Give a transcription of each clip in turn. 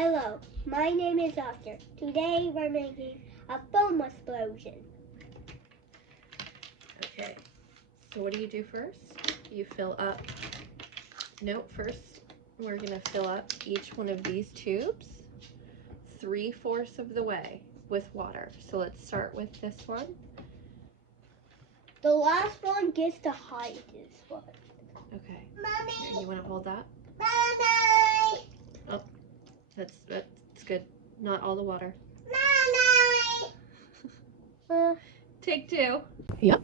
Hello, my name is Oscar. Today we're making a foam explosion. Okay, so what do you do first? You fill up, first we're gonna fill up each one of these tubes 3/4 of the way with water. So let's start with this one. The last one gets to hide this one. Okay. Mommy! Here, you wanna hold that? Mommy! Oh, that's good. Not all the water. Mommy! Take two. Yep.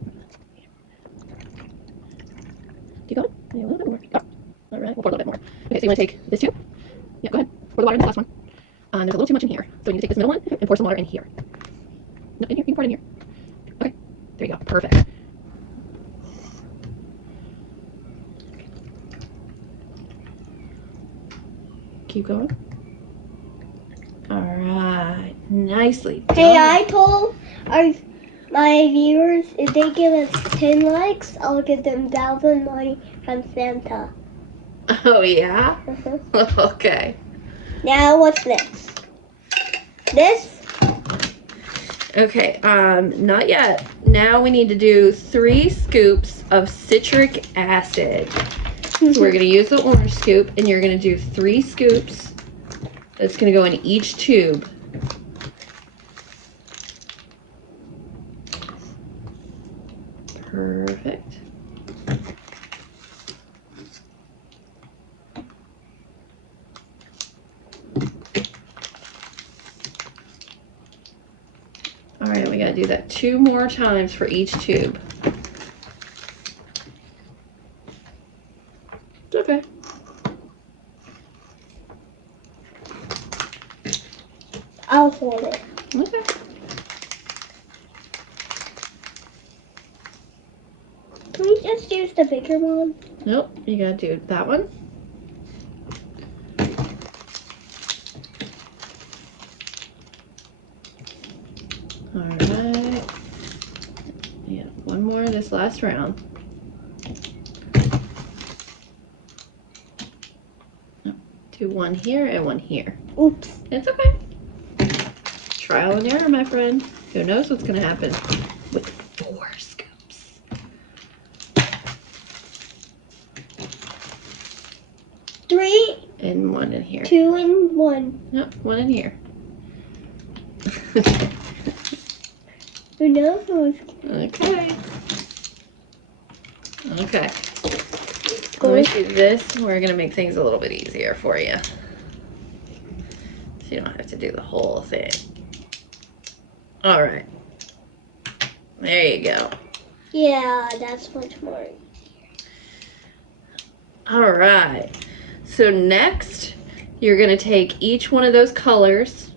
Keep going. A little bit more. All right, we'll pour a little bit more. Okay, so you want to take this tube. Yeah, go ahead. Pour the water in this last one. There's a little too much in here. So you need to take this middle one and pour some water in here. No, in here. You can pour it in here. Okay. There you go. Perfect. Keep going. All right. Nicely done. Hey, I told my viewers if they give us 10 likes, I'll give them 1,000 money from Santa. Oh, yeah? Okay. Now what's next? This? Okay, not yet. Now we need to do 3 scoops of citric acid. So we're gonna use the orange scoop and you're gonna do 3 scoops. That's gonna go in each tube. Perfect. All right, we gotta do that 2 more times for each tube. It's okay. I'll hold it. Okay. Can we just use the bigger one? Nope, you gotta do that one. All right. Yeah, one more this last round. Do one here and one here. Oops. It's okay. Trial and error, my friend. Who knows what's gonna happen with 4 scoops. 3 And 1 in here. 2 and 1. Nope, 1 in here. Who knows? Okay. Okay. Let me do this. We're gonna make things a little bit easier for you. So you don't have to do the whole thing. All right. There you go. Yeah, that's much more easier. All right. So next, you're gonna take each one of those colors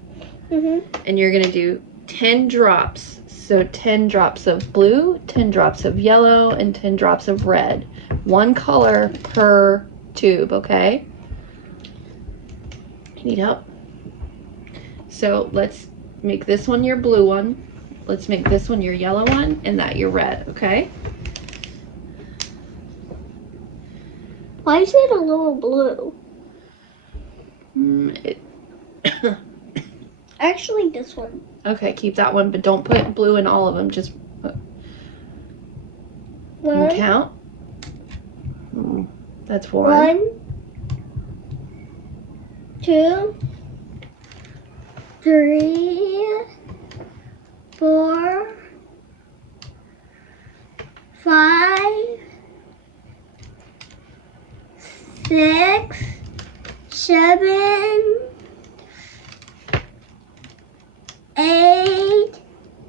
and you're gonna do 10 drops. So 10 drops of blue, 10 drops of yellow, and 10 drops of red. 1 color per tube, okay? Need help? So let's make this one your blue one. Let's make this one your yellow one, and that your red, okay? Why is it a little blue? Actually, this one. Okay, keep that one, but don't put blue in all of them. Just put. Can you count? That's 1. 1, 2, 3, 4, 5, 6, 7, 8,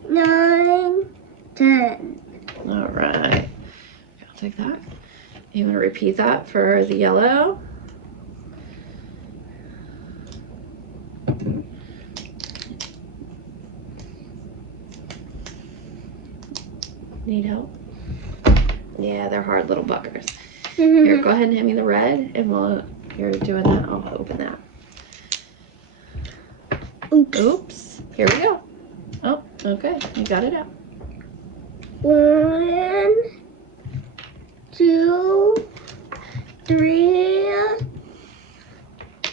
9, 10. All right. I'll take that. You want to repeat that for the yellow? Need help? Yeah, they're hard little buggers. Here, go ahead and hand me the red, and while you're doing that, I'll open that. Oops. Oops. Here we go. Oh, okay. You got it out. 1, 2, 3,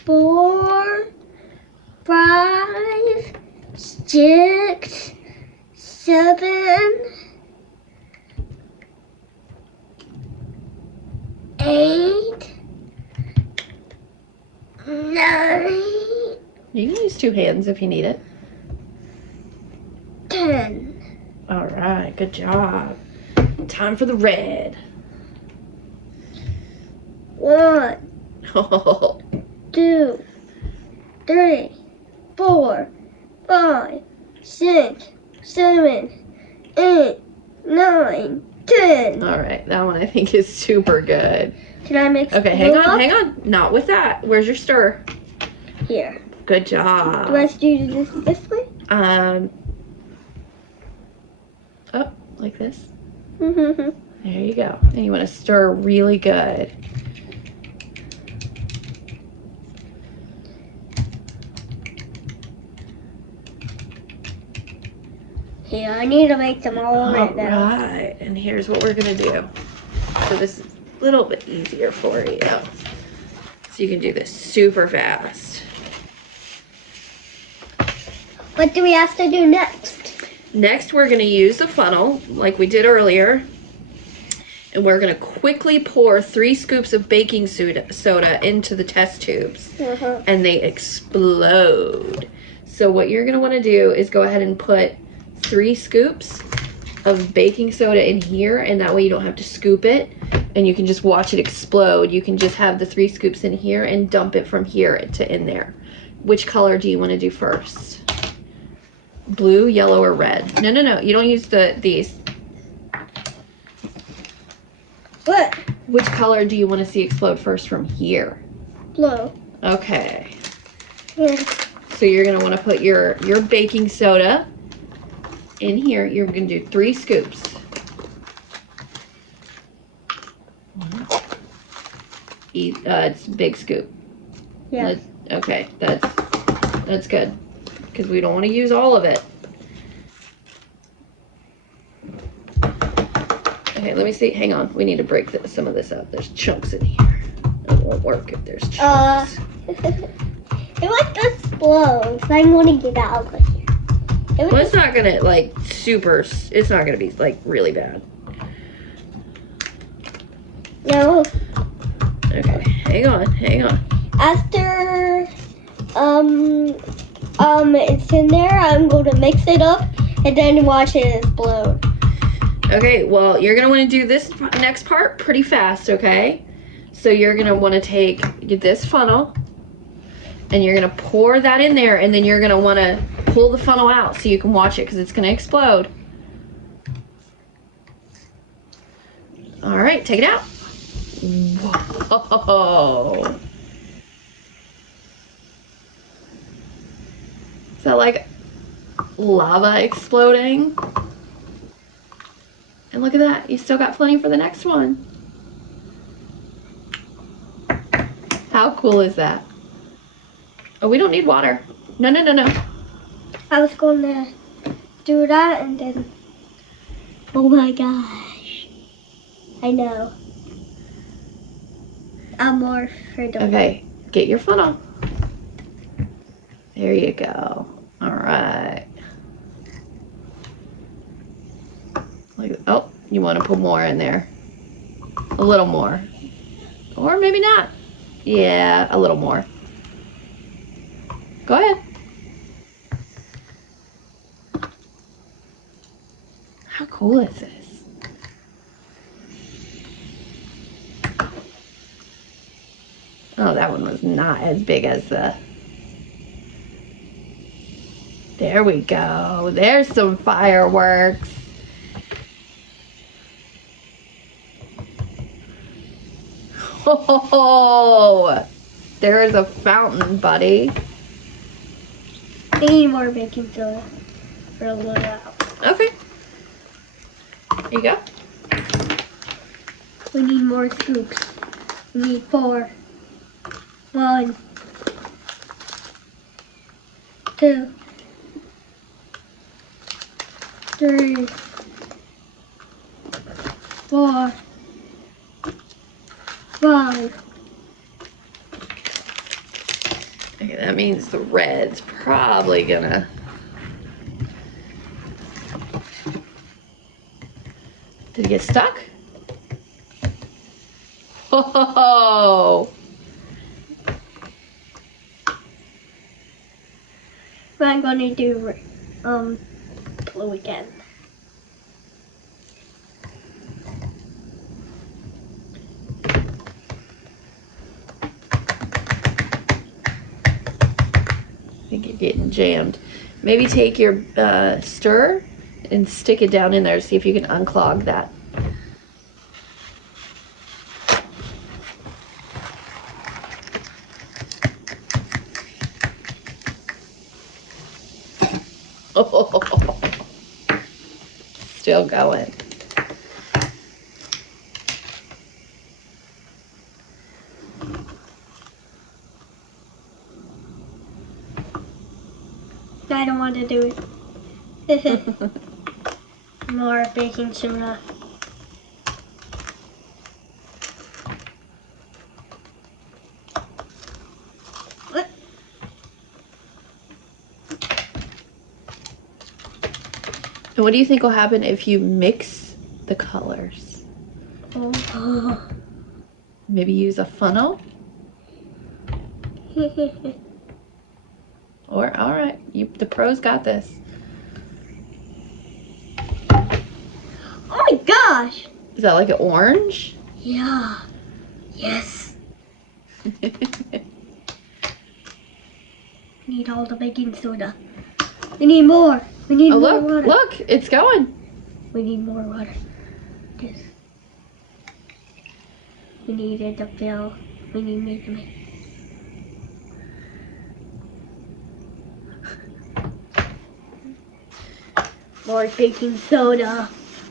4, 6, 7, 8, 9, You can use 2 hands if you need it. 10. All right, good job. Time for the red. 1, Oh, 2, 3, 4, 5, 6, 7, 8, 9, 10. all right, that one I think is super good. Can I mix Okay, blue up? hang on. Not with that. Where's your stir? Here. Good job. Do I do this way? Oh, like this. Mm-hmm. There you go. And you want to stir really good. Here, I need to make them all red now. Alright, and here's what we're going to do. So this is a little bit easier for you. So you can do this super fast. What do we have to do next? Next, we're going to use the funnel like we did earlier. And we're going to quickly pour 3 scoops of baking soda into the test tubes. And they explode. So what you're going to want to do is go ahead and put 3 scoops of baking soda in here, and that way you don't have to scoop it and you can just watch it explode. You can just have the 3 scoops in here and dump it from here to in there. Which color do you want to do first? Blue, yellow, or red? No, you don't use these. What? Which color do you want to see explode first from here? Blue. Okay. Yeah. So you're going to want to put your baking soda in here. You're going to do 3 scoops. It's a big scoop. Yeah. Okay, that's good. Because we don't want to use all of it. Okay, let me see. Hang on. We need to break some of this up. There's chunks in here. It won't work if there's chunks. It might explode. So I'm going to get out of here. Well, it's not gonna it's not gonna be like really bad. No. Okay, hang on. After it's in there, I'm going to mix it up and then watch it explode. Okay, well, you're gonna want to do this next part pretty fast, okay? So you're gonna want to get this funnel and you're gonna pour that in there, and then you're gonna want to pull the funnel out so you can watch it because it's gonna explode. All right, take it out. Whoa. Is that like lava exploding? And look at that, you still got plenty for the next one. How cool is that? Oh, we don't need water. No. I was going to do that and then, oh my gosh. I know. I'm more for the Okay, get your funnel. There you go. All right. Oh, you want to put more in there. A little more. Or maybe not. Yeah, a little more. Go ahead. How cool is this? Oh, that one was not as big as the... There we go. There's some fireworks. Oh, there is a fountain, buddy. I need more baking soda for a little while. Okay. There you go. We need more scoops. We need 4. 1, 2, 3, 4, 5. Okay, that means the red's probably gonna Did it get stuck? Oh! I'm going to do blue again. I think you're getting jammed. Maybe take your stir and stick it down in there, see if you can unclog that. Oh, still going. I don't want to do it. More baking soda. What? And what do you think will happen if you mix the colors? Oh. Maybe use a funnel? Or, all right, the pros got this. Oh my gosh! Is that like an orange? Yeah. Yes. We need all the baking soda. We need more. We need Oh, more look, water. look, it's going. We need more water. Yes. We need it to fill. We need to make. More baking soda.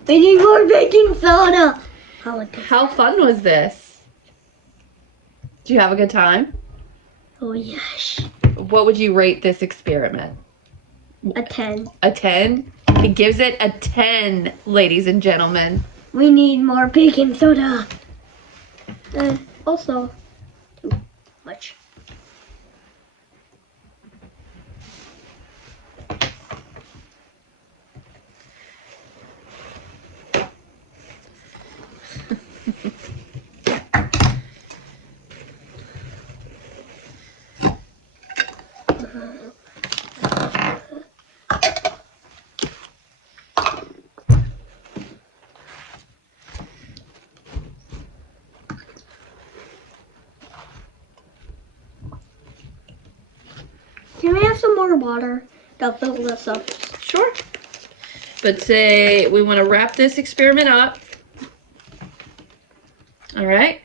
We need more baking soda. How fun was this? Did you have a good time? Oh yes. What would you rate this experiment? A 10. A 10? He gives it a 10, ladies and gentlemen. We need more baking soda. Also, too much. Can we have some more water to fill this up? Sure. But say we want to wrap this experiment up. All right.